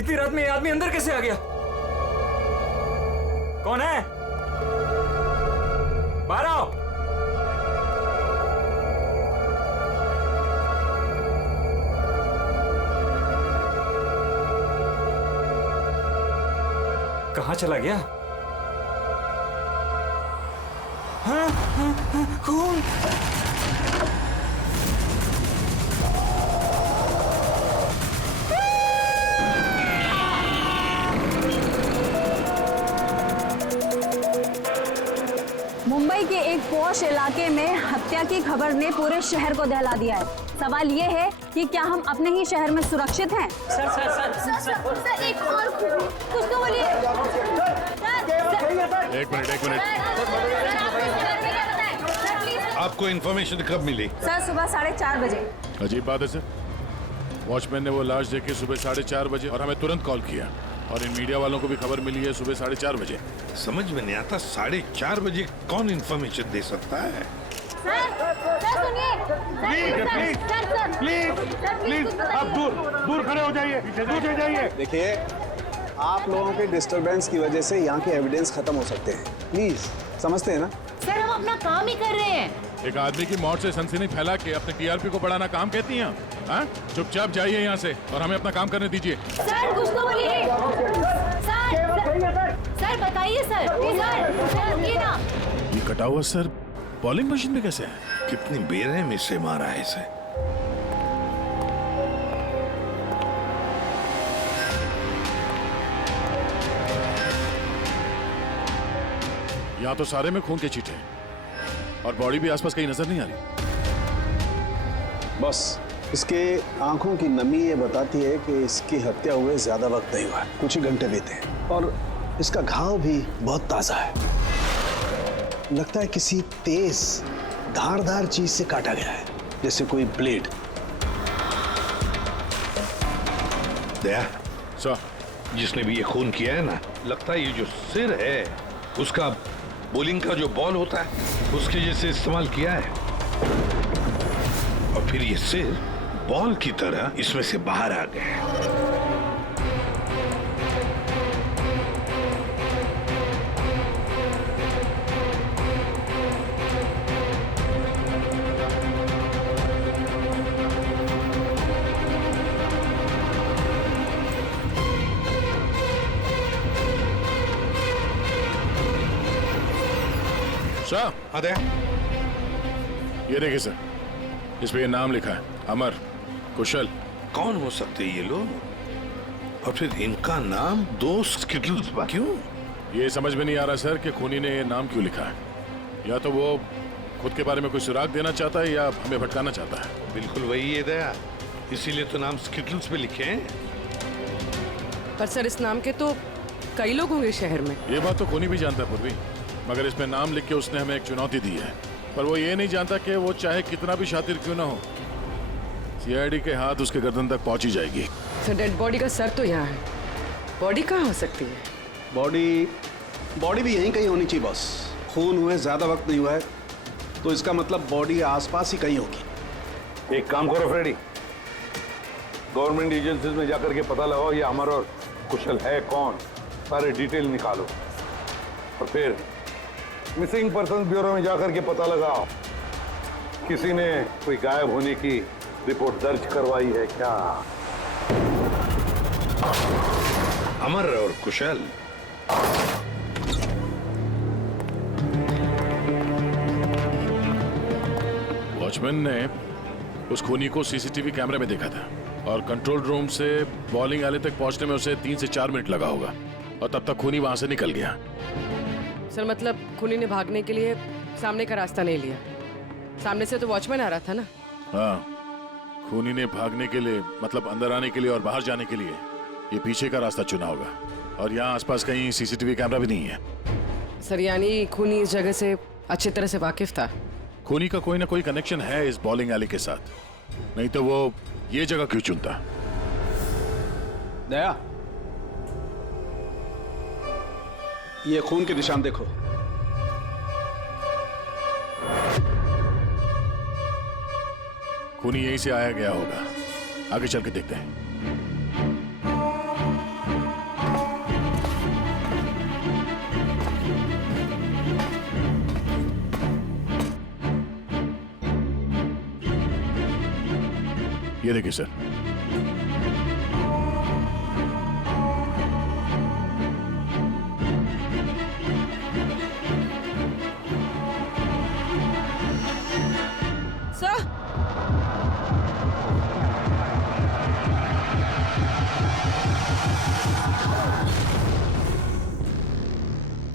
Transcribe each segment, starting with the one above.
इतनी रात में ये आदमी अंदर कैसे आ गया? कौन है? बाहर आओ। कहाँ चला गया? हाँ, हाँ, हाँ, खून। मुंबई के एक पॉश इलाके में हत्या की खबर ने पूरे शहर को दहला दिया है। सवाल ये है कि क्या हम अपने ही शहर में सुरक्षित हैं? सर एक और कुछ तो बोलिए। एक मिनट। आपको इन्फॉर्मेशन कब मिली? सर सुबह 4:30 बजे। अजीब बात है सर, वॉचमैन ने वो लाश देखी सुबह 4:30 बजे और हमें तुरंत कॉल किया, और इन मीडिया वालों को भी खबर मिली है सुबह 4:30 बजे। समझ में नहीं आता 4:30 बजे कौन इन्फॉर्मेशन दे सकता है? प्लीज आप दूर खड़े हो जाइए, दूर जाइए। देखिए, आप लोगों के डिस्टरबेंस की वजह से यहाँ के एविडेंस खत्म हो सकते हैं। प्लीज, समझते हैं ना? सर हम अपना काम ही कर रहे हैं। एक आदमी की मौत से सनसनी फैला के अपने टीआरपी को बढ़ाना काम कहती हैं? हाँ, चुपचाप जाइए यहाँ से और हमें अपना काम करने दीजिए। सर कुछ तो बोलिए। सर बताइए सर ये ना। ये कटा हुआ सर बॉलिंग मशीन में कैसे है? कितनी बेरहमी से मारा है इसे। यहाँ तो सारे में खून के छींटे हैं और बॉडी भी आसपास कहीं नजर नहीं आ रही। बस इसके आंखों की नमी ये बताती है कि इसकी हत्या हुए ज्यादा वक्त नहीं हुआ है, कुछ ही घंटे बीते हैं, और इसका घाव भी बहुत ताजा है। लगता है किसी तेज धारदार चीज से काटा गया है, जैसे कोई ब्लेड। दया सर, जिसने भी ये खून किया है ना, लगता है ये जो सिर है उसका बॉलिंग का जो बॉल होता है उसके जैसे इस्तेमाल किया है, और फिर ये सिर बॉल की तरह इसमें से बाहर आ गया है। सर, हाँ दया, ये देखिए सर, इस पे ये नाम लिखा है, अमर कुशल। कौन हो सकते ये लोग? और फिर इनका नाम दोस्त स्किटल्स पर क्यों? ये समझ में नहीं आ रहा सर कि खूनी ने ये नाम क्यों लिखा है। या तो वो खुद के बारे में कोई सुराग देना चाहता है या हमें भटकाना चाहता है। बिल्कुल वही है दया, इसीलिए तो नाम स्किटल्स पे लिखे हैं। पर सर इस नाम के तो कई लोग होंगे शहर में। ये बात तो खूनी भी जानता है पूर्वी, मगर इसमें नाम लिख के उसने हमें एक चुनौती दी है। पर वो ये नहीं जानता कि वो चाहे कितना भी शातिर क्यों ना हो, सीआईडी के हाथ उसके गर्दन तक पहुंच ही जाएगी। सर डेड बॉडी का सर तो यहाँ है, बॉडी कहाँ हो सकती है? बॉडी भी यहीं कहीं होनी चाहिए बॉस। खून हुए ज्यादा वक्त नहीं हुआ है, तो इसका मतलब बॉडी आसपास ही कहीं होगी। एक काम करो फ्रेडी, गवर्नमेंट एजेंसीज में जाकर के पता लगाओ ये अमर और कुशल है कौन, सारे डिटेल निकालो, और फिर मिसिंग पर्सन ब्यूरो में जाकर के पता लगाओ किसी ने कोई गायब होने की रिपोर्ट दर्ज करवाई है क्या। अमर और कुशल, वॉचमैन ने उस खूनी को सीसीटीवी कैमरे में देखा था, और कंट्रोल रूम से बॉलिंग आले तक पहुंचने में उसे 3 से 4 मिनट लगा होगा, और तब तक खूनी वहां से निकल गया। सर मतलब खूनी ने भागने के लिए सामने का रास्ता नहीं लिया, सामने से तो वॉचमैन आ रहा था ना। हाँ, खूनी ने भागने के लिए मतलब अंदर आने के लिए और बाहर जाने के लिए ये पीछे का रास्ता चुना होगा, और यहाँ आसपास कहीं सीसीटीवी कैमरा भी नहीं है। सर यानी खूनी इस जगह से अच्छी तरह से वाकिफ था। खूनी का कोई ना कोई कनेक्शन है इस बॉलिंग एली के साथ, नहीं तो वो ये जगह क्यों चुनता। दया, ये खून के निशान देखो। खूनी यहीं से आया गया होगा, आगे चल के देखते हैं। ये देखिए सर। सर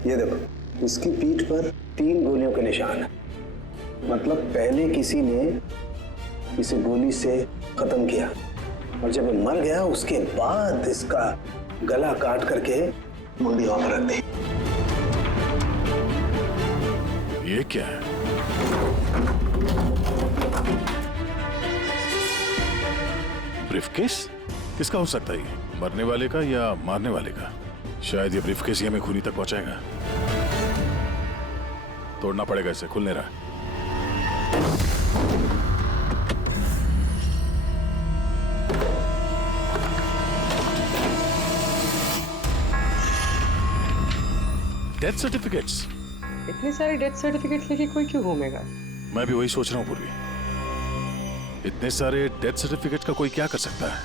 ये देखो, इसकी पीठ पर 3 गोलियों के निशान है। मतलब पहले किसी ने इसे गोली से खत्म किया और जब ये मर गया उसके बाद इसका गला काट करके मुंडी वहां पर रख दी। ये क्या है? ब्रीफकेस? किसका हो सकता है ये? मरने वाले का या मारने वाले का? शायद ये ब्रीफकेस ही हमें खूनी तक पहुंचाएगा। तोड़ना पड़ेगा इसे, खुल नहीं रहा। Death certificates. इतने सारे डेथ सर्टिफिकेट्स लेके कोई क्यों घूमेगा? मैं भी वही सोच रहा हूँ पूर्वी। इतने सारे डेथ सर्टिफिकेट्स का कोई क्या कर सकता है?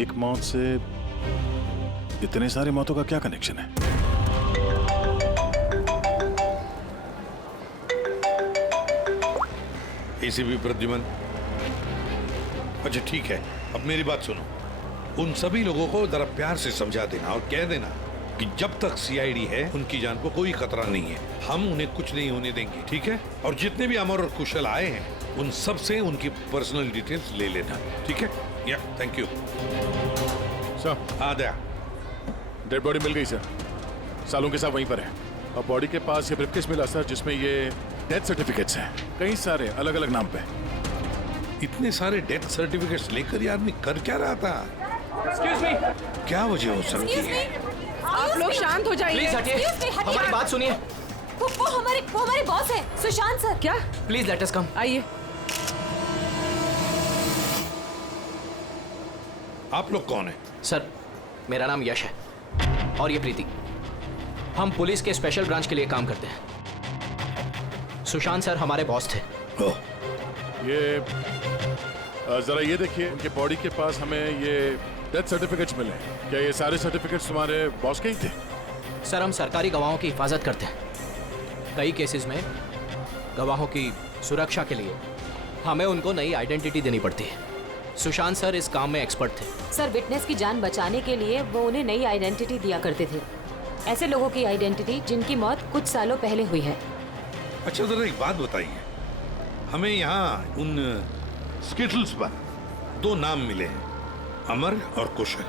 एक मौत से इतने सारी मौतों का क्या कनेक्शन है? एसीपी प्रद्युमन, अच्छा ठीक है, अब मेरी बात सुनो। उन सभी लोगों को जरा प्यार से समझा देना और कह देना कि जब तक सीआईडी है उनकी जान को कोई खतरा नहीं है, हम उन्हें कुछ नहीं होने देंगे, ठीक है? और जितने भी अमर और कुशल आए हैं उन सब से उनकी पर्सनल डिटेल्स ले लेना, ठीक है? या थैंक यू सर। हाँ दया, डेड बॉडी मिल गई सर, सालों के साथ वहीं पर है। और बॉडी के पास ये ब्रीफकेस मिला सर, जिसमें ये डेथ सर्टिफिकेट्स हैं, कई सारे अलग अलग नाम पे। इतने सारे डेथ सर्टिफिकेट्स लेकर ये आदमी कर क्या रहा था? एक्सक्यूज मी, क्या वजह हो सकती है? आप लोग शांत हो जाइए। प्लीज हटिए, हमारी बात सुनिए। वो हमारे बॉस है, सुशांत सर। क्या? प्लीज लेट अस कम। आइए। आप लोग कौन है? सर, मेरा नाम यश है और ये प्रीति। हम पुलिस के स्पेशल ब्रांच के लिए काम करते हैं। सुशांत सर हमारे बॉस थे। ओह, ये जरा ये देखिए, उनके बॉडी के पास हमें ये डेथ सर्टिफिकेट्स मिले हैं। क्या ये सारे सर्टिफिकेट्स तुम्हारे बॉस के ही थे? सर, हम सरकारी गवाहों की हिफाजत करते हैं। कई केसेस में गवाहों की सुरक्षा के लिए हमें उनको नई आइडेंटिटी देनी पड़ती है। सुशांत सर इस काम में एक्सपर्ट थे। सर, विटनेस की जान बचाने के लिए वो उन्हें नई आइडेंटिटी दिया करते थे। ऐसे लोगों की आइडेंटिटी जिनकी मौत कुछ सालों पहले हुई है। अच्छा जरा एक बात बताइए, हमें यहाँ उन स्किटल्स पर 2 नाम मिले हैं, अमर और कुशल।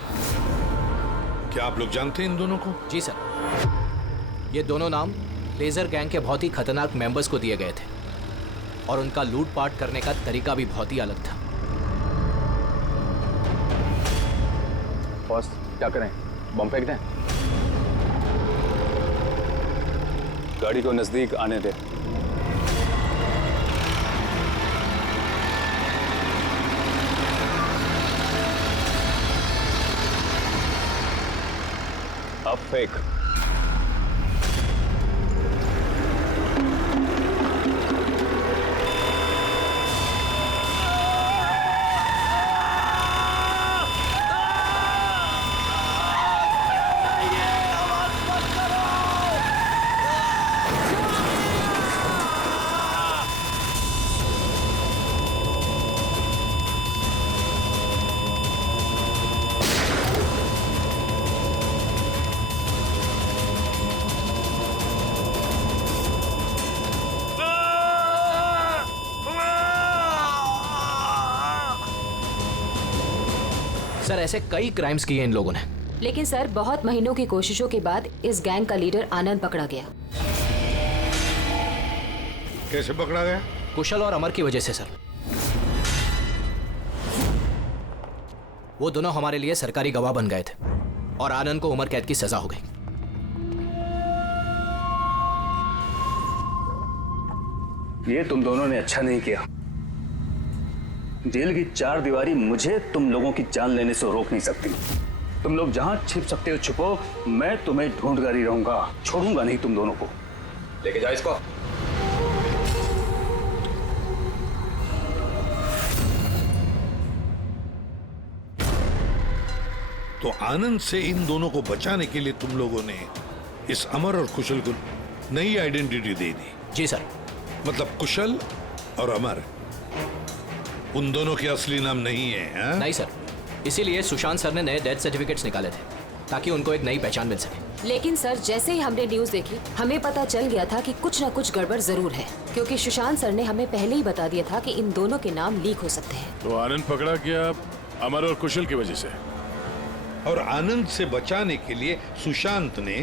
क्या आप लोग जानते हैं इन दोनों को? जी सर, ये दोनों नाम लेजर गैंग के बहुत ही खतरनाक मेंबर्स को दिए गए थे और उनका लूटपाट करने का तरीका भी बहुत ही अलग था। बॉस, क्या करें? बम फेंक दें? गाड़ी को नजदीक आने दे। अब फेंक। सर, ऐसे कई क्राइम्स किए इन लोगों ने। लेकिन सर, बहुत महीनों की कोशिशों के बाद इस गैंग का लीडर आनंद पकड़ा गया। कैसे पकड़ा गया? कुशल और अमर की वजह से सर। वो दोनों हमारे लिए सरकारी गवाह बन गए थे और आनंद को उम्र कैद की सजा हो गई। ये तुम दोनों ने अच्छा नहीं किया। जेल की 4 दीवारी मुझे तुम लोगों की जान लेने से रोक नहीं सकती। तुम लोग जहां छिप सकते हो छुपो, मैं तुम्हें ढूंढकर ही रहूंगा, छोड़ूंगा नहीं तुम दोनों को। लेके जाओ इसको। तो आनंद से इन दोनों को बचाने के लिए तुम लोगों ने इस अमर और कुशल को नई आइडेंटिटी दे दी। जी सर। मतलब कुशल और अमर उन दोनों के असली नाम नहीं है, हाँ? नहीं सर, इसीलिए सुशांत सर ने नए डेथ सर्टिफिकेट्स निकाले थे ताकि उनको एक नई पहचान मिल सके। लेकिन सर, जैसे ही हमने न्यूज़ देखी हमें पता चल गया था कि कुछ न कुछ गड़बड़ जरूर है, क्योंकि सुशांत सर ने हमें पहले ही बता दिया था कि इन दोनों के नाम लीक हो सकते हैं। तो आनंद पकड़ा गया अमर और कुशल की वजह से, और आनंद से बचाने के लिए सुशांत ने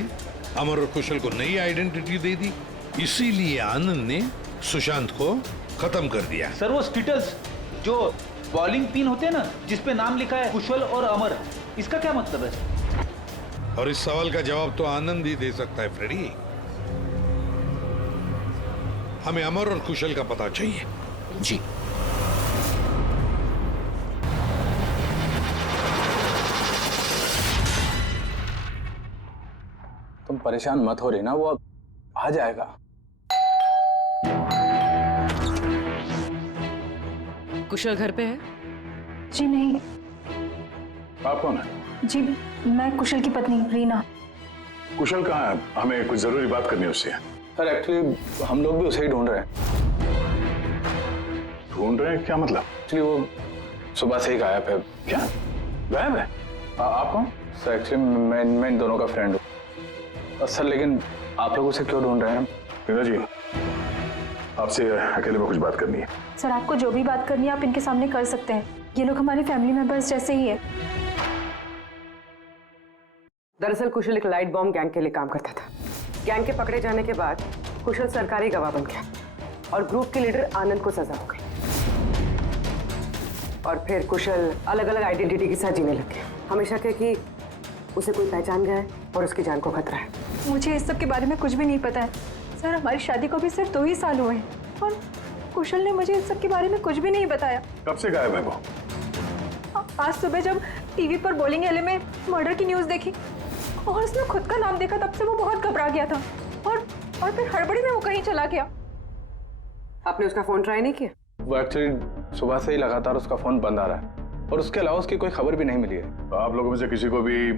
अमर और कुशल को नई आइडेंटिटी दे दी। इसीलिए आनंद ने सुशांत को खत्म कर दिया। सर वो स्टिटल्स जो बॉलिंग पिन होते हैं ना, जिसपे नाम लिखा है कुशल और अमर, इसका क्या मतलब है? और इस सवाल का जवाब तो आनंद ही दे सकता है फ्रेडी। हमें अमर और कुशल का पता चाहिए। जी। तुम परेशान मत हो रही ना, वो अब आ जाएगा। कुशल घर पे है? जी नहीं। आप कौन है? जी मैं कुशल की पत्नी रीना। कुशल कहाँ है? हमें कुछ जरूरी बात करनी है उससे। सर एक्चुअली हम लोग भी उसे ही ढूंढ रहे हैं। ढूंढ रहे हैं क्या मतलब? एक्चुअली वो सुबह से ही गायब है। क्या गायब है? आप कौन? सर एक्चुअली मैं इन दोनों का फ्रेंड हूँ। सर लेकिन आप लोग उसे क्यों ढूंढ रहे हैं? रीना जी, आपसे अकेले में कुछ बात करनी है। सर आपको जो भी बात करनी है आप इनके सामने कर सकते हैं, ये लोग हमारे फैमिली मेंबर्स जैसे ही है। दरअसल कुशल एक लाइट बॉम्ब गैंग के लिए काम करता था। गैंग के पकड़े जाने के बाद कुशल सरकारी गवाह बन गया और ग्रुप के लीडर आनंद को सजा हो गई। और फिर कुशल अलग अलग आइडेंटिटी के साथ जीने लग गया। हमेशा कहे कि उसे कोई पहचान गया है और उसकी जान को खतरा है। मुझे इस सब के बारे में कुछ भी नहीं पता है सर। हमारी शादी को भी सिर्फ 2 ही साल हुए हैं और कुशल ने मुझे इस सब के बारे में कुछ भी नहीं बताया। कब से गायब है वो? आज सुबह जब टीवी पर बॉलिंग एले में मर्डर की न्यूज़ देखी और उसने खुद का नाम देखा, तब से वो बहुत घबरा गया था और फिर हड़बड़ी में वो कहीं चला गया। आपने उसका फोन ट्राई नहीं किया? वो एक्चुअली सुबह से ही लगातार उसका फोन बंद आ रहा है और उसके अलावा उसकी कोई खबर भी नहीं मिली है। तो आप लोगों में से किसी को भी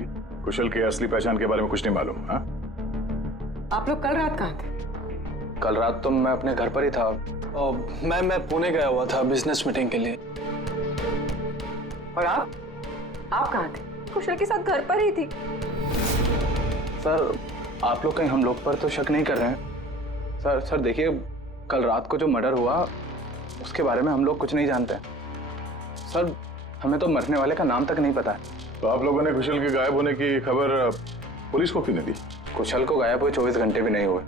कुशल के असली पहचान के बारे में कुछ नहीं मालूम? हाँ, आप लोग कल रात कहाँ थे? कल रात तो मैं अपने घर पर ही था और मैं पुणे गया हुआ था बिजनेस मीटिंग के लिए। और आप कहाँ थे? कुशल के साथ घर पर ही थी। सर आप लोग कहीं हम लोग पर तो शक नहीं कर रहे हैं? सर देखिए, कल रात को जो मर्डर हुआ उसके बारे में हम लोग कुछ नहीं जानते। सर हमें तो मरने वाले का नाम तक नहीं पता है। तो आप लोगों ने कुशल के गायब होने की खबर पुलिस को क्यों नहीं दी? कुशल को गायब हुए 24 घंटे भी नहीं हुए।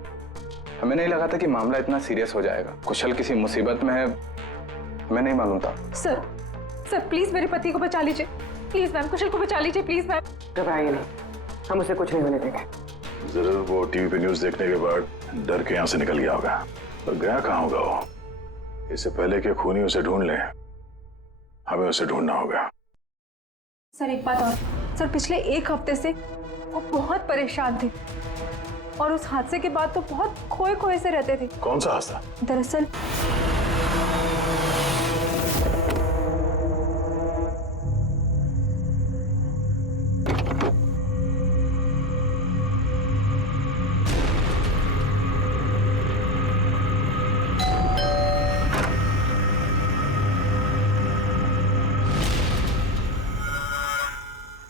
हमें नहीं लगा था कि मामला इतना सीरियस हो जाएगा। कुशल किसी मुसीबत में है, हमें नहीं मालूम था। सर प्लीज मेरे पति को बचा लीजिए। प्लीज मैम, कुशल को बचा लीजिए प्लीज मैम। घबराइए नहीं, हम उसे कुछ नहीं होने देंगे। जरूर वो टीवी पे न्यूज़ देखने के बाद डर के यहाँ से निकल गया होगा। पर गया कहाँ होगा वो? इससे पहले कि खूनी उसे ढूंढ लें, हमें उसे ढूंढना होगा। सर एक बात और, सर पिछले 1 हफ्ते से वो बहुत परेशान थे और उस हादसे के बाद तो बहुत खोए से रहते थे। कौन सा हादसा? दरअसल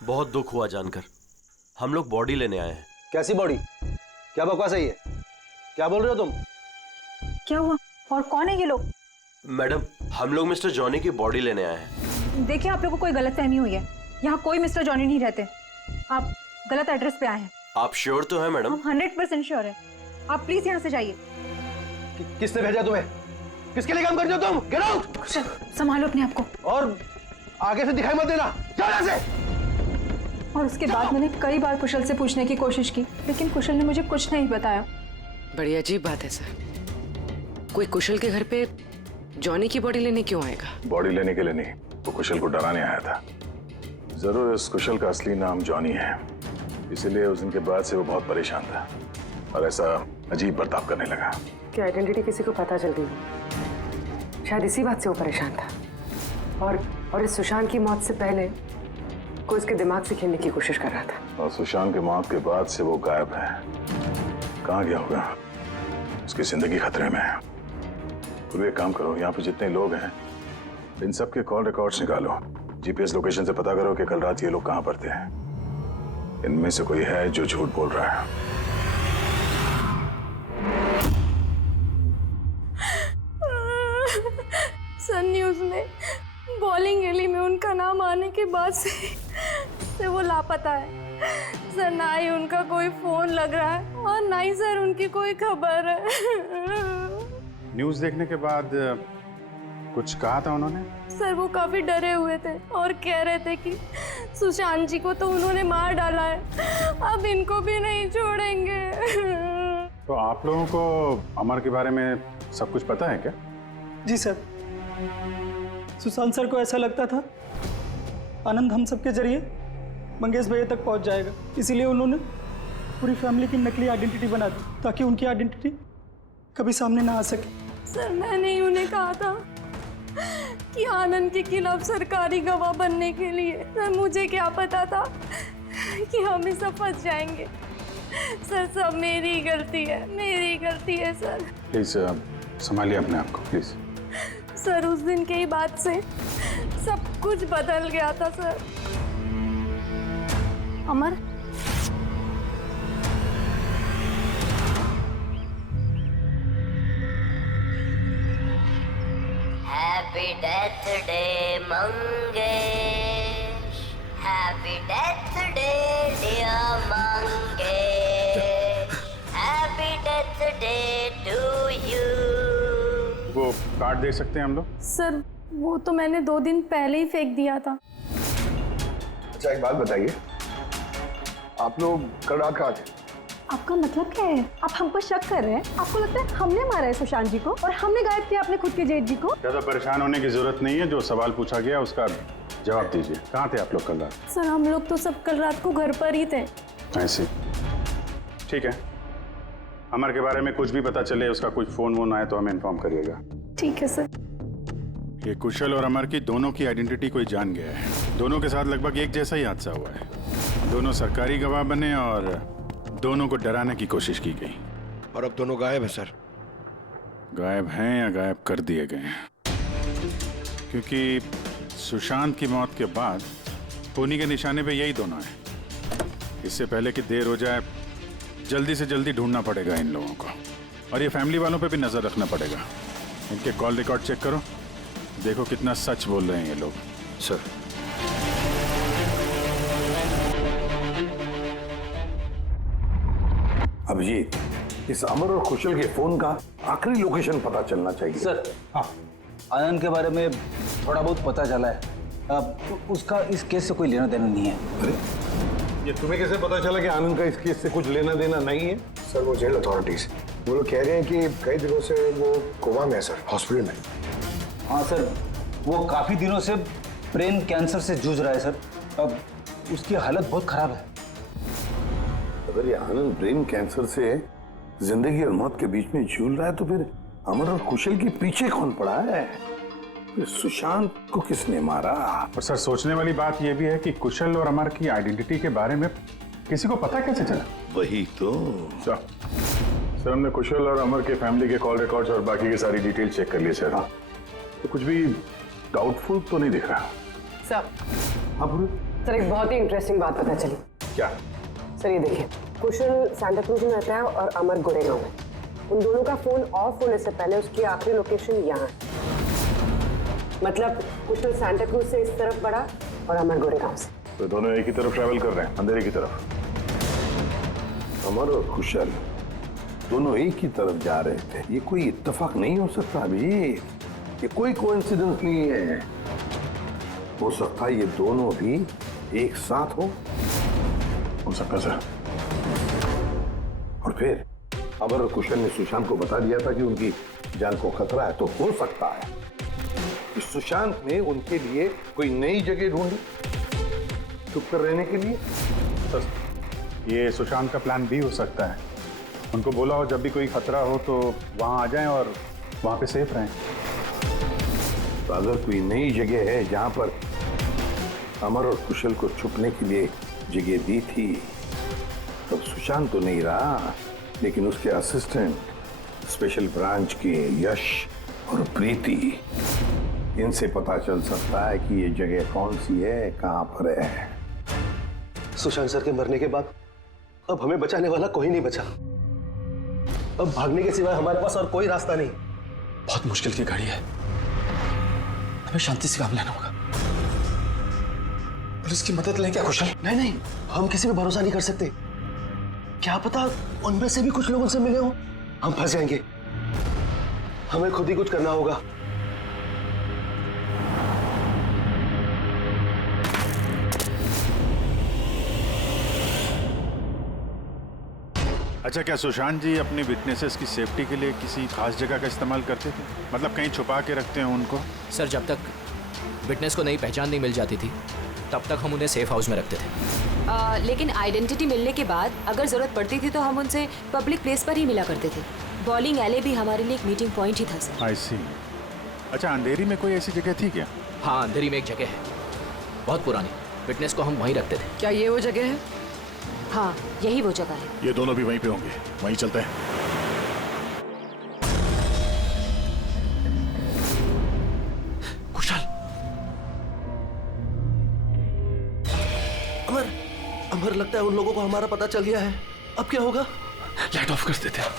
बहुत दुख हुआ जानकर। हम लोग बॉडी लेने आए हैं। कैसी बॉडी? क्या बकवास है ये? क्या बोल रहे हो तुम? क्या हुआ और कौन है ये लोग? मैडम, हम लोग मिस्टर जॉनी की बॉडी लेने आए हैं। देखिए आप लोगों को कोई गलतफहमी हुई है। यहाँ कोई मिस्टर जॉनी नहीं रहते। आप गलत एड्रेस पे आए हैं। आप श्योर तो हैं मैडम? हम 100% श्योर है। आप प्लीज यहाँ से जाइए। किसने भेजा तुम्हें? किसके लिए काम करते हो तुम? Get out! संभालो अपने आप को और आगे से दिखाई मत देना। जाओ यहाँ से। और उसके बाद मैंने कई बार कुशल से पूछने की कोशिश की, लेकिन कुशल ने मुझे कुछ नहीं बताया। बड़ी अजीब बात है सर। कोई कुशल के घर पे जॉनी की बॉडी लेने क्यों आएगा? बॉडी लेने के लिए नहीं, वो कुशल को डराने आया था। जरूर इस कुशल का असली नाम जॉनी है, इसीलिए उस दिन के बाद से वो बहुत परेशान था और ऐसा अजीब बर्ताव करने लगा। कि आइडेंटिटी किसी को पता चल गई, शायद इसी बात से वो परेशान था। और इस सुशांत की मौत से पहले को इसके दिमाग से खेलने की कोशिश कर रहा था। और सुशांत के मौत के बाद से वो गायब है। कहाँ गया होगा? उसकी जिंदगी खतरे में है। तो एक काम करो, यहाँ पे जितने लोग हैं इन सब के कॉल रिकॉर्ड्स निकालो। जीपीएस लोकेशन से पता करो कि कल रात ये लोग कहाँ पर थे। इनमें से कोई है जो झूठ बोल रहा है। सन न्यूज़ में बॉलिंग एली में उनका नाम आने के बाद से वो लापता है सर। ना ही उनका कोई फोन लग रहा है और ना ही सर उनकी कोई खबर है। न्यूज़ देखने के बाद कुछ कहा था उन्होंने? सर वो काफी डरे हुए थे और कह रहे थे कि सुशांत जी को तो उन्होंने मार डाला है, अब इनको भी नहीं छोड़ेंगे। तो आप लोगों को अमर के बारे में सब कुछ पता है क्या? जी सर, सुशांत सर को ऐसा लगता था आनंद हम सबके जरिए मंगेश भैया तक पहुंच जाएगा, इसीलिए उन्होंने पूरी फैमिली की नकली आइडेंटिटी बना दी ताकि उनकी आइडेंटिटी कभी सामने ना आ सके। सर मैंने ही उन्हें कहा था कि आनंद के खिलाफ सरकारी गवाह बनने के लिए। सर मुझे क्या पता था कि हम इस सब फंस जाएंगे। सर सब मेरी गलती है सर। प्लीज संभालिए अपने आप को प्लीज। सर उस दिन के ही बाद से सब कुछ बदल गया था सर। अमर happy death day Mangesh, happy death day dear Mangesh, happy death day to you. वो कार्ड दे सकते हैं हम लोग? सर वो तो मैंने 2 दिन पहले ही फेंक दिया था। अच्छा एक बात बताइए, आप लोग कल रात कहाँ थे? आपका मतलब क्या है? आप हम पर शक कर रहे हैं? आपको लगता है हमने मारा है सुशांत जी को और हमने गायब किया अपने खुद के जेठ जी को? ज्यादा परेशान होने की जरूरत नहीं है, जो सवाल पूछा गया उसका जवाब दीजिए। कहाँ थे आप लोग कल रात? सर हम लोग तो सब कल रात को घर पर ही थे। ऐसे ठीक है, अमर के बारे में कुछ भी पता चले, उसका कुछ फोन वोन आए तो हमें इन्फॉर्म करिएगा। ठीक है सर। ये कुशल और अमर की दोनों की आइडेंटिटी कोई जान गया है। दोनों के साथ लगभग एक जैसा ही हादसा हुआ है। दोनों सरकारी गवाह बने और दोनों को डराने की कोशिश की गई। और अब दोनों गायब है सर। गायब हैं या गायब कर दिए गए हैं? क्योंकि सुशांत की मौत के बाद खूनी के निशाने पे यही दोनों हैं। इससे पहले कि देर हो जाए जल्दी से जल्दी ढूंढना पड़ेगा इन लोगों को। और ये फैमिली वालों पे भी नजर रखना पड़ेगा। इनके कॉल रिकॉर्ड चेक करो, देखो कितना सच बोल रहे हैं ये लोग। सर अभिजीत, इस अमर और कुशल के फोन का आखिरी लोकेशन पता चलना चाहिए। सर हाँ, आनंद के बारे में थोड़ा बहुत पता चला है। उसका इस केस से कोई लेना देना नहीं है। अरे ये तुम्हें कैसे पता चला कि आनंद का इस केस से कुछ लेना देना नहीं है? सर वो जेल अथॉरिटीज वो लोग कह रहे हैं कि कई दिनों से वो कोमा में है सर, हॉस्पिटल में। हाँ सर, वो काफी दिनों से ब्रेन कैंसर से जूझ रहा है सर। अब उसकी हालत बहुत खराब है। अगर ये आनंद ब्रेन कैंसर से जिंदगी और मौत के बीच में झूल रहा है तो फिर अमर और कुशल के पीछे कौन पड़ा है? फिर सुशांत को किसने मारा? और सर सोचने वाली बात यह भी है कि कुशल और अमर की आइडेंटिटी के बारे में किसी को पता कैसे चला? वही तो। सर हमने कुशल और अमर के फैमिली के कॉल रिकॉर्ड्स और बाकी की सारी डिटेल चेक कर ली सर। हाँ, तो कुछ भी डाउटफुल तो नहीं दिख रहा। सर हाँ सर एक बहुत ही इंटरेस्टिंग बात पता चली। क्या? सर ये देखिए, कुशल सांता क्रूज में रहता है और अमर गोरेगांव में। उन दोनों का फोन ऑफ होने से पहले उसकी आखिरी लोकेशन यहाँ है। मतलब कुशल सांता क्रूज से इस तरफ बढ़ा और अमर गोरेगांव से। तो दोनों एक ही तरफ ट्रैवल कर रहे हैं, अंधेरे की तरफ। अमर और कुशल दोनों एक ही तरफ जा रहे थे। ये कोई इत्तेफाक नहीं हो सकता अभी, ये कोई कोइंसिडेंस नहीं है। हो सकता है ये दोनों भी एक साथ हो सकता सर। और फिर अमर और कुशल ने सुशांत को बता दिया था कि उनकी जान को खतरा है, तो हो सकता है कि सुशांत ने उनके लिए कोई नई जगह ढूंढी चुप कर रहने के लिए। सर ये सुशांत का प्लान भी हो सकता है। उनको बोला हो जब भी कोई खतरा हो तो वहां आ जाएं और वहां पे सेफ रहें। तो अगर कोई नई जगह है जहां पर अमर और कुशल को छुपने के लिए जगह दी थी, तब सुशांत तो नहीं रहा, लेकिन उसके असिस्टेंट स्पेशल ब्रांच के यश और प्रीति, इनसे पता चल सकता है कि ये जगह कौन सी है, कहां पर है। सुशांत सर के मरने के बाद अब हमें बचाने वाला कोई नहीं बचा। अब भागने के सिवाय हमारे पास और कोई रास्ता नहीं। बहुत मुश्किल की घड़ी है, हमें शांति से काम लेना होगा। पुलिस की मदद लें क्या कुशल? नहीं नहीं, हम किसी पे भरोसा नहीं कर सकते। क्या पता उनमें से भी कुछ लोग उनसे मिले हो, हम फंस जाएंगे। हमें खुद ही कुछ करना होगा। अच्छा, क्या सुशांत जी अपनी विटनेसेस की सेफ्टी के लिए किसी खास जगह का इस्तेमाल करते थे? मतलब कहीं छुपा के रखते हैं उनको? सर, जब तक विटनेस को नई पहचान नहीं मिल जाती थी तब तक हम उन्हें सेफ हाउस में रखते थे। लेकिन आइडेंटिटी मिलने के बाद अगर जरूरत पड़ती थी तो हम उनसे पब्लिक प्लेस पर ही मिला करते थे। बॉलिंग एले भी हमारे लिए एक मीटिंग पॉइंट ही था सर। आई सी। अच्छा, अंधेरी में कोई ऐसी जगह थी क्या? हाँ, अंधेरी में एक जगह है, बहुत पुरानी। विटनेस को हम वहीं रखते थे। क्या ये वो जगह है? हाँ, यही वो जगह है। ये दोनों भी वहीं पे होंगे, वहीं चलते हैं। कुशल, अमर, अमर, लगता है उन लोगों को हमारा पता चल गया है। अब क्या होगा? लाइट ऑफ कर देते हैं।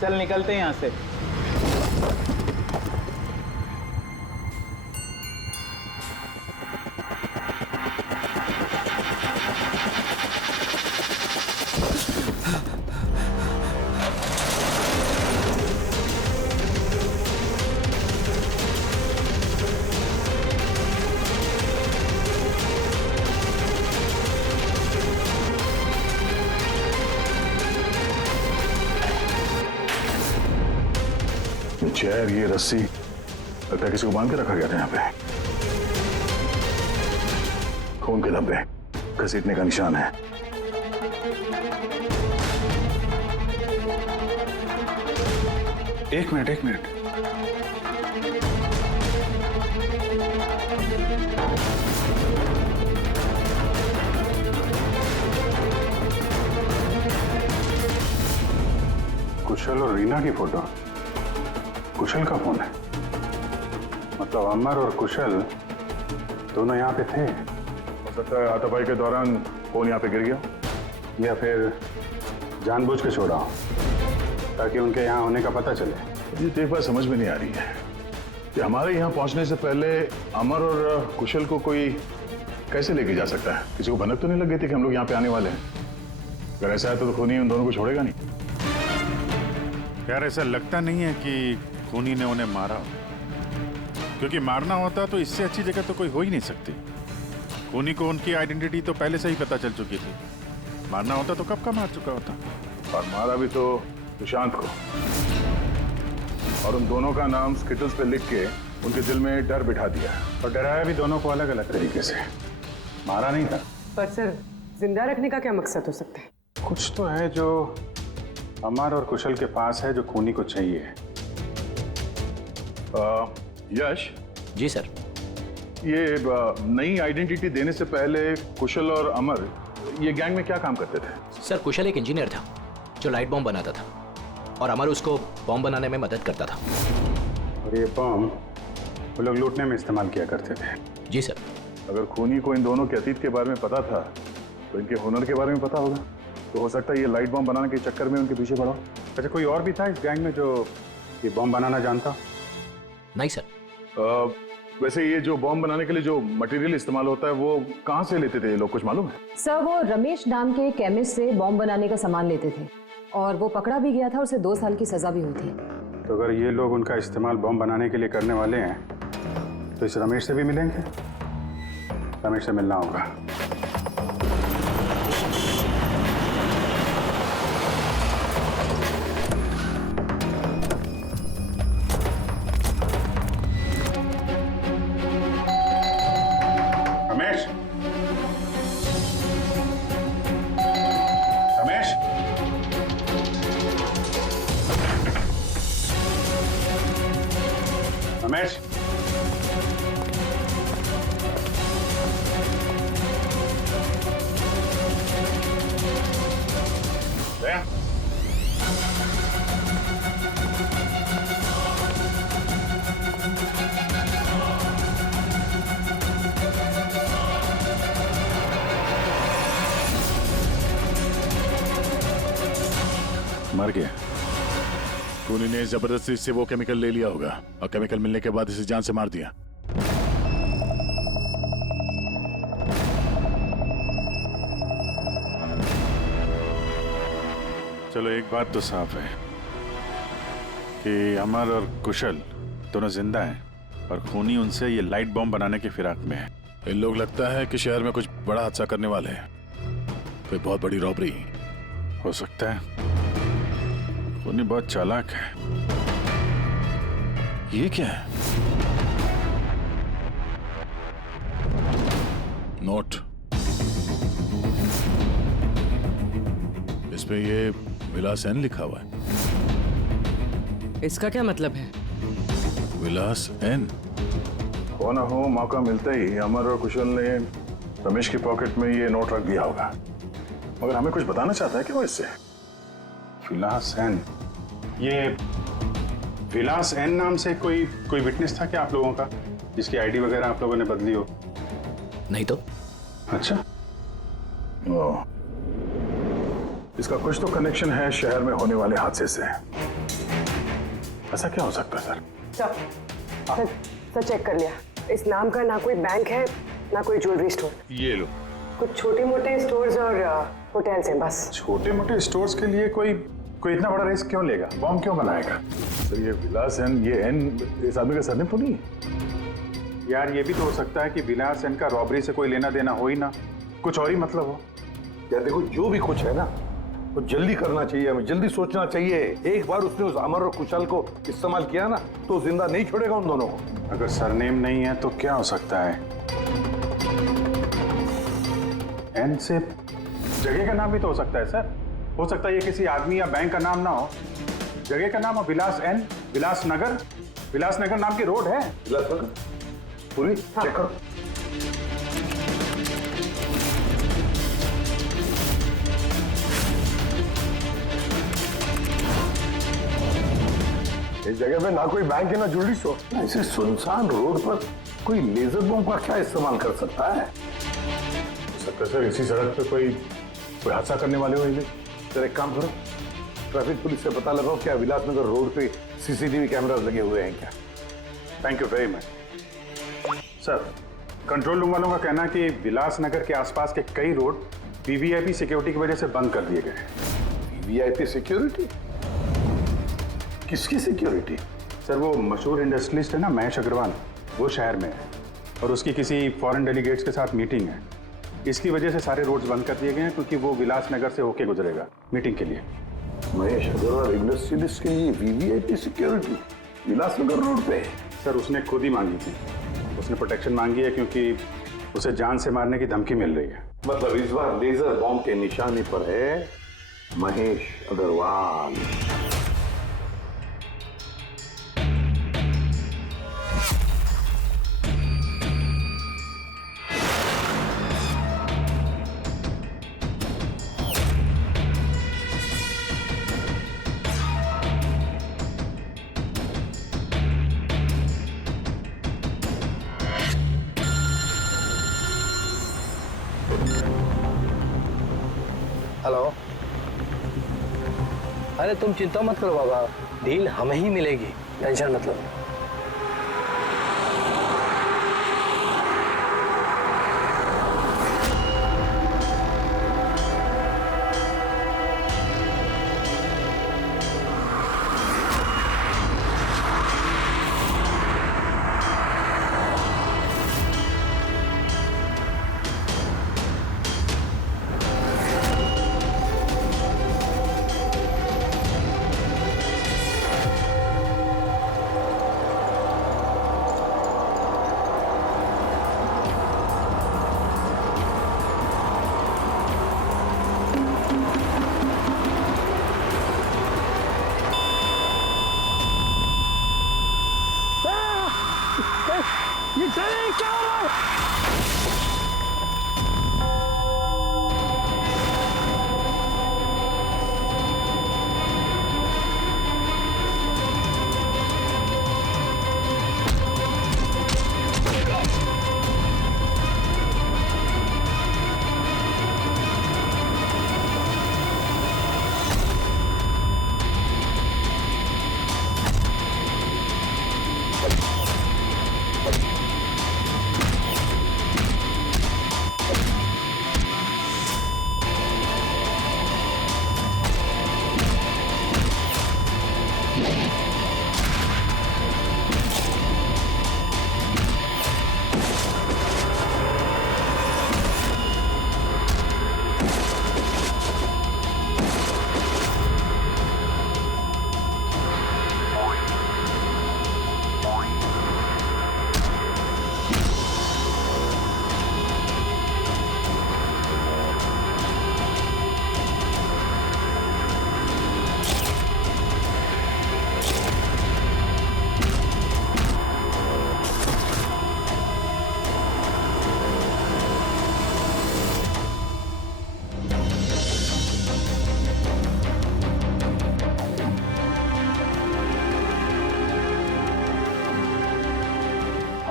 चल निकलते हैं यहाँ से। चेयर, ये रस्सी, लगता है किसी को बांध के रखा गया था यहाँ पे। खून के धब्बे, घसीटने का निशान है। एक मिनट। कुशल और रीना की फोटो। कुशल का फोन है, मतलब अमर और कुशल दोनों यहाँ पे थे। हो सकता है हाथापाई के दौरान फोन यहाँ पे गिर गया, या फिर जानबूझ के छोड़ा हो ताकि उनके यहाँ होने का पता चले। ये तो एक बात समझ में नहीं आ रही है कि हमारे यहाँ पहुँचने से पहले अमर और कुशल को कोई कैसे लेके जा सकता है? किसी को भनक तो नहीं लग गई थी कि हम लोग यहाँ पे आने वाले हैं? अगर ऐसा है तो खूनी उन दोनों को छोड़ेगा नहीं। यार, ऐसा लगता नहीं है कि खूनी ने उन्हें मारा, क्योंकि मारना होता तो इससे अच्छी जगह तो कोई हो ही नहीं सकती। खूनी को उनकी आइडेंटिटी तो पहले से ही पता चल चुकी थी। मारना होता तो कब का मार चुका होता। और मारा भी तो सुशांत को, और उन दोनों का नाम स्किटल्स पे लिख के उनके दिल में डर बिठा दिया, और डराया भी दोनों को अलग अलग तरीके से। मारा नहीं था। पर सर, जिंदा रखने का क्या मकसद हो सकता है? कुछ तो है जो अमर और कुशल के पास है जो खूनी को चाहिए। यश जी सर। ये नई आइडेंटिटी देने से पहले कुशल और अमर ये गैंग में क्या काम करते थे? सर, कुशल एक इंजीनियर था जो लाइट बॉम्ब बनाता था, और अमर उसको बॉम्ब बनाने में मदद करता था। और ये बॉम्ब वो लोग लूटने में इस्तेमाल किया करते थे। जी सर। अगर खूनी को इन दोनों के अतीत के बारे में पता था तो इनके हुनर के बारे में पता होगा, तो हो सकता है ये लाइट बॉम्ब बनाने के चक्कर में उनके पीछे पड़ा। अच्छा, कोई और भी था इस गैंग में जो ये बॉम्ब बनाना जानता? नहीं सर। वैसे ये जो बॉम्ब बनाने के लिए जो मटेरियल इस्तेमाल होता है वो कहाँ से लेते थे लोग, कुछ मालूम है? सर, वो रमेश नाम के केमिस्ट से बॉम्ब बनाने का सामान लेते थे, और वो पकड़ा भी गया था, उसे 2 साल की सजा भी हुई थी। तो अगर ये लोग उनका इस्तेमाल बॉम्ब बनाने के लिए करने वाले हैं तो इस रमेश से भी मिलेंगे। रमेश से मिलना होगा। रमेश, दया, मर गया। खूनी ने जबरदस्ती से वो केमिकल ले लिया होगा और केमिकल मिलने के बाद इसे जान से मार दिया। चलो एक बात तो साफ है कि अमर और कुशल दोनों जिंदा हैं और खूनी उनसे ये लाइट बॉम्ब बनाने की फिराक में है। इन लोग लगता है कि शहर में कुछ बड़ा हादसा करने वाले हैं, कोई बहुत बड़ी रॉबरी हो सकता है। खूनी बहुत चालाक है। ये क्या है? नोट, इस पे ये विलास एन लिखा हुआ है। इसका क्या मतलब है? विलास एन। हो ना हो, मौका मिलते ही अमर और कुशल ने रमेश की पॉकेट में ये नोट रख दिया होगा, मगर हमें कुछ बताना चाहता है कि वो इससे। विलास एन, ये विलास एन नाम से कोई विटनेस था क्या आप लोगों का, जिसकी आईडी वगैरह आप लोगों ने बदली हो? नहीं तो। अच्छा, ओ, इसका कुछ तो कनेक्शन है शहर में होने वाले हादसे से। ऐसा क्या हो सकता है सर? सर चेक कर लिया। इस नाम का ना कोई बैंक है ना कोई ज्वेलरी स्टोर। ये लो। कुछ छोटे मोटे स्टोर्स और होटल्स हैं बस। छोटे मोटे स्टोर्स के लिए कोई इतना बड़ा रिस्क क्यों लेगा? बॉम्ब क्यों बनाएगा? सर ये विलास एन, ये एन इस आदमी का सरनेम तो नहीं है? यार ये भी तो हो सकता है कि विलास एन का रॉबरी से कोई लेना देना हो ही ना, कुछ और ही मतलब हो। यार देखो, जो भी कुछ है ना वो जल्दी करना चाहिए, हमें जल्दी सोचना चाहिए। एक बार उसने उस अमर और कुशल को इस्तेमाल किया ना तो जिंदा नहीं छोड़ेगा उन दोनों को। अगर सरनेम नहीं है तो क्या हो सकता है? एन से जगह का नाम भी तो हो सकता है सर। हो सकता है ये किसी आदमी या बैंक का नाम ना हो, जगह का नाम हो। विलास एन, विलास नगर नाम की रोड है। विलास नगर पूरी चेक करो। इस जगह पे ना कोई बैंक है ना ज्वेलरी स्टोर। ऐसे सुनसान रोड पर कोई लेजर बॉम्ब का क्या इस्तेमाल कर सकता है? सकता है सर इसी सड़क पे कोई हादसा करने वाले हो ये। सर एक काम करो, ट्रैफिक पुलिस से पता लगाओ क्या विलासनगर रोड पे सीसीटीवी कैमरास लगे हुए हैं क्या। Thank you very much sir. Control room वालों का कहना है कि विलासनगर के आसपास के कई रोड वीवीआईपी सिक्योरिटी की वजह से बंद कर दिए गए हैं। VVIP security? किसकी सिक्योरिटी? सर वो मशहूर इंडस्ट्रियलिस्ट है ना महेश अग्रवाल, वो शहर में है और उसकी किसी फॉरेन डेलीगेट्स के साथ मीटिंग है। इसकी वजह से सारे रोड्स बंद कर दिए गए हैं क्योंकि वो विलासनगर से होके गुजरेगा मीटिंग के लिए। महेश अग्रवाल इंडस्ट्रियलिस्ट के लिए वीवीआईपी सिक्योरिटी विलासनगर रोड पे? सर उसने खुद ही मांगी थी, उसने प्रोटेक्शन मांगी है क्योंकि उसे जान से मारने की धमकी मिल रही है। मतलब इस बार लेजर बॉम्ब के निशाने पर है महेश अग्रवाल। हेलो। अरे तुम चिंता मत करो बाबा, डील हमें ही मिलेगी, टेंशन मत लो।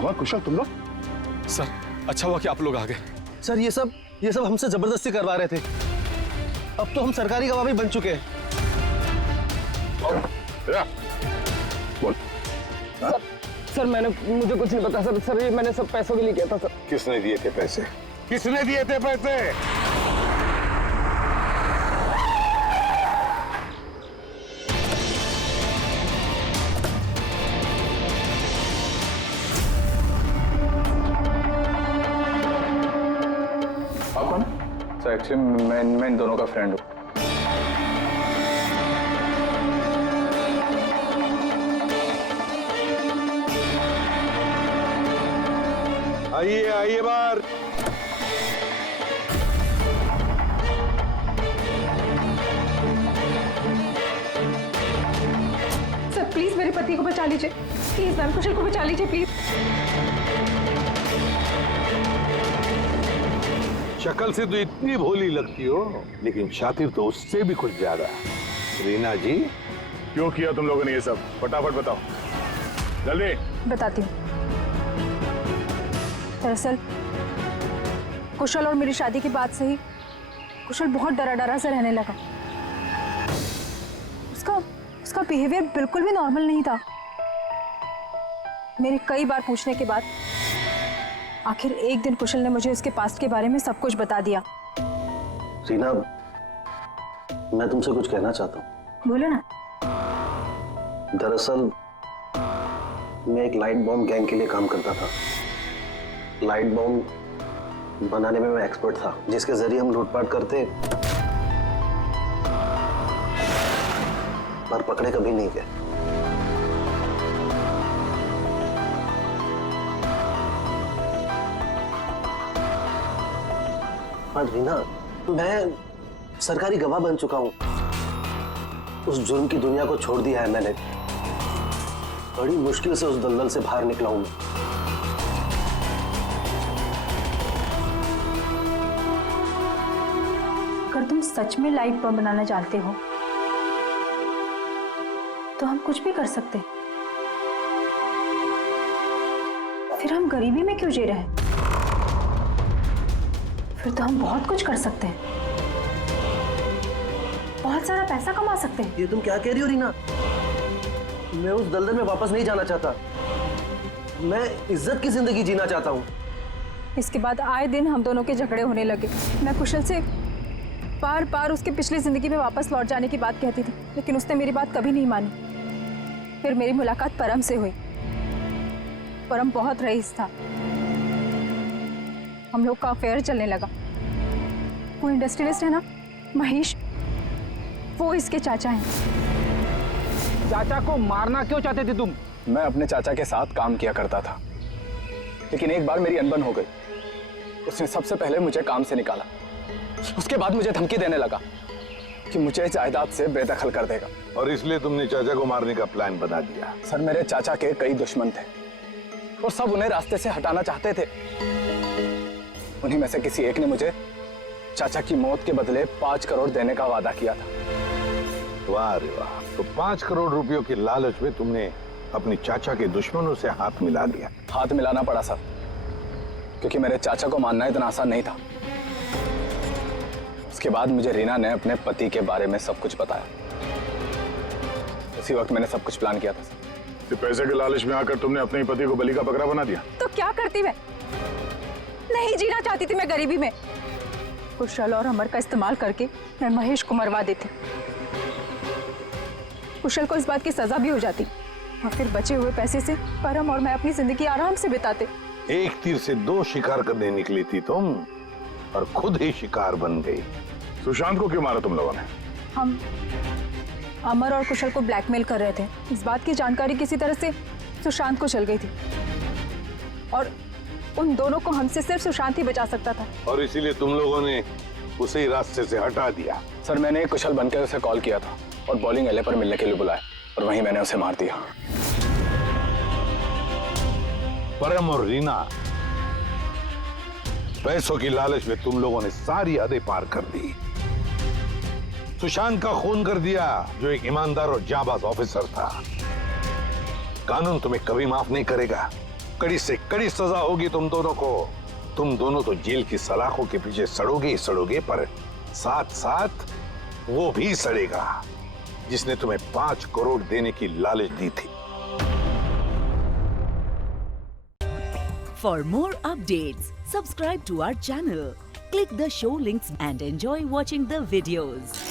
बाबा कुशल तुम लोग? सर अच्छा हुआ कि आप लोग आ गए। सर ये सब हमसे जबरदस्ती करवा रहे थे। अब तो हम सरकारी गवाह भी बन चुके हैं। बोल। सर मुझे कुछ नहीं पता सर ये मैंने सब पैसों के लिए किया था सर। किसने दिए थे पैसे? किसने दिए थे पैसे? आप कौन? सर एक्चुअली मैं इन दोनों का फ्रेंड हूँ। आइए बाहर। सर प्लीज मेरे पति को बचा लीजिए, प्लीज मैम कुशल को बचा लीजिए प्लीज। शक्ल से तो इतनी भोली लगती हो, लेकिन शातिर तो उससे भी कुछ ज्यादा। रीना जी, क्यों किया तुम लोगों ने ये सब? फटाफट बताओ, जल्दी। बताती हूँ। दरअसल कुशल और मेरी शादी के बाद से ही कुशल बहुत डरा सा रहने लगा। उसका बिहेवियर बिल्कुल भी नॉर्मल नहीं था। मेरे कई बार पूछने के बाद आखिर एक दिन कुशल ने मुझे उसके पास्ट के बारे में सब कुछ बता दिया। रीना, मैं तुमसे कुछ कहना चाहता हूँ। बोलो ना। दरअसल मैं एक लाइट बॉम्ब गैंग के लिए काम करता था। लाइट बॉम्ब बनाने में मैं एक्सपर्ट था, जिसके जरिए हम लूटपाट करते पर पकड़े कभी नहीं गए। हाँ रीना, मैं सरकारी गवाह बन चुका हूं। उस जुर्म की दुनिया को छोड़ दिया है मैंने। बड़ी मुश्किल से उस दलदल से बाहर निकला हूं मैं। अगर तुम सच में लाइट बम बनाना चाहते हो तो हम कुछ भी कर सकते हैं। फिर हम गरीबी में क्यों जी रहे हैं? फिर तो हम बहुत कुछ कर सकते हैं, बहुत सारा पैसा कमा सकते हैं। ये तुम क्या कह रही हो रीना? मैं उस दलदल में वापस नहीं जाना चाहता। मैं इज्जत की जिंदगी जीना चाहता हूँ। इसके बाद आए दिन हम दोनों के झगड़े होने लगे। मैं कुशल से बार बार उसकी पिछली जिंदगी में वापस लौट जाने की बात कहती थी, लेकिन उसने मेरी बात कभी नहीं मानी। फिर मेरी मुलाकात परम से हुई। परम बहुत रईस था। हम लोग का अफेयर चलने लगा। वो इंडस्ट्रियलिस्ट है ना, महेश, वो इसके चाचा हैं। चाचा को मारना क्यों चाहते थे तुम? मैं अपने चाचा के साथ काम किया करता था, लेकिन एक बार मेरी अनबन हो गई। उसने सबसे पहले मुझे काम से निकाला। उसके बाद मुझे धमकी देने लगा कि मुझे जायदाद से बेदखल कर देगा। और इसलिए तुमने चाचा को मारने का प्लान बना दिया? सर मेरे चाचा के कई दुश्मन थे और सब उन्हें रास्ते से हटाना चाहते थे। उन्हीं में से किसी एक ने मुझे चाचा की मौत के बदले 5 करोड़ देने का वादा किया था। वाह रे वाह! तो 5 करोड़ रुपयों के लालच में तुमने अपने चाचा के दुश्मनों से हाथ मिला लिया। हाथ मिलाना पड़ा सर, क्योंकि मेरे चाचा को मानना इतना आसान नहीं था। उसके बाद मुझे रीना ने अपने पति के बारे में सब कुछ बताया। उसी वक्त मैंने सब कुछ प्लान किया था। तो पैसे के लालच में आकर तुमने अपने ही पति को बलि का बकरा बना दिया। तो क्या करती मैं? नहीं जीना चाहती थी मैं गरीबी में। कुशल और अमर का इस्तेमाल करके मैं महेश को मरवा देती। कुशल को इस बात की सजा भी हो जाती और फिर बचे हुए पैसे से परम और मैं अपनी जिंदगी आराम से बिताते। एक तीर से 2 शिकार करने निकली थी तुम और खुद ही शिकार बन गई। सुशांत को क्यों मारा तुम लोगों ने? हम अमर और कुशल को ब्लैकमेल कर रहे थे। इस बात की जानकारी किसी तरह से सुशांत को चल गई थी और उन दोनों को हमसे सिर्फ सुशांत ही बचा सकता था। और इसीलिए तुम लोगों ने उसे ही रास्ते से हटा दिया। सर मैंने कुशल बनकर उसे कॉल किया था और बॉलिंग एले पर मिलने के लिए बुलाया और वहीं मैंने उसे मार दिया। परम और रीना, पैसों की लालच में तुम लोगों ने सारी हदें पार कर दी। सुशांत का खून कर दिया, जो एक ईमानदार और जाबाज ऑफिसर था। कानून तुम्हें कभी माफ नहीं करेगा। कड़ी से कड़ी सजा होगी तुम दोनों को। तुम दोनों तो जेल की सलाखों के पीछे सड़ोगे ही सड़ोगे, पर साथ साथ वो भी सड़ेगा जिसने तुम्हें 5 करोड़ देने की लालच दी थी। For more updates, subscribe to our channel, click the show links and enjoy watching the videos.